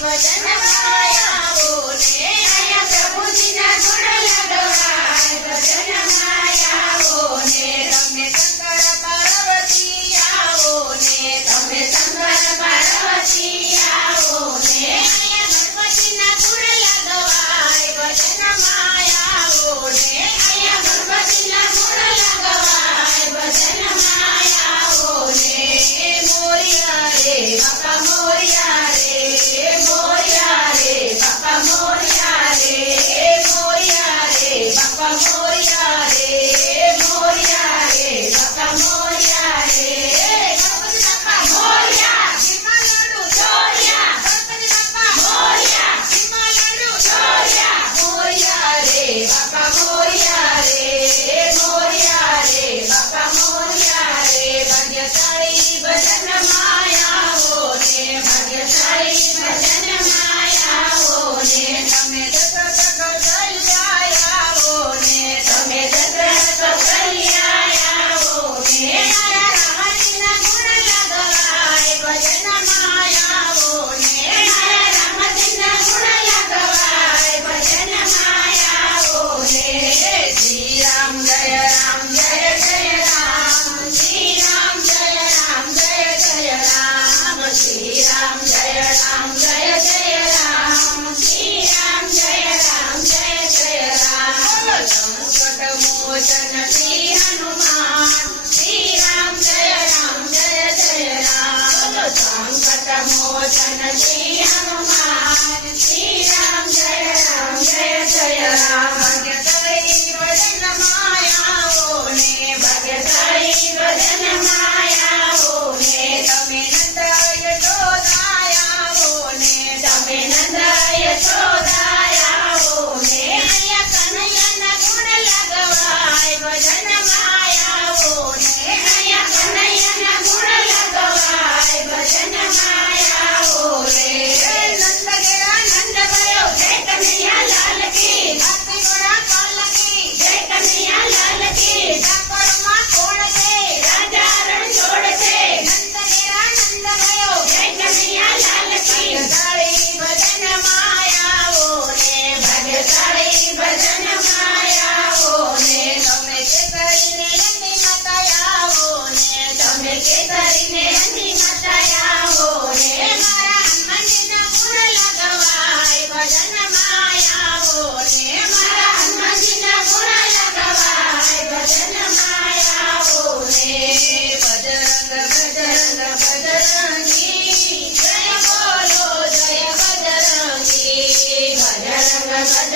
Merry Christmas. मोचन श्री हनुमान श्री राम जय राम जय जय राम संकट मोचन श्री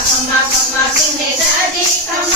కమ్మ కమ్మ వినే దాది కమ్మ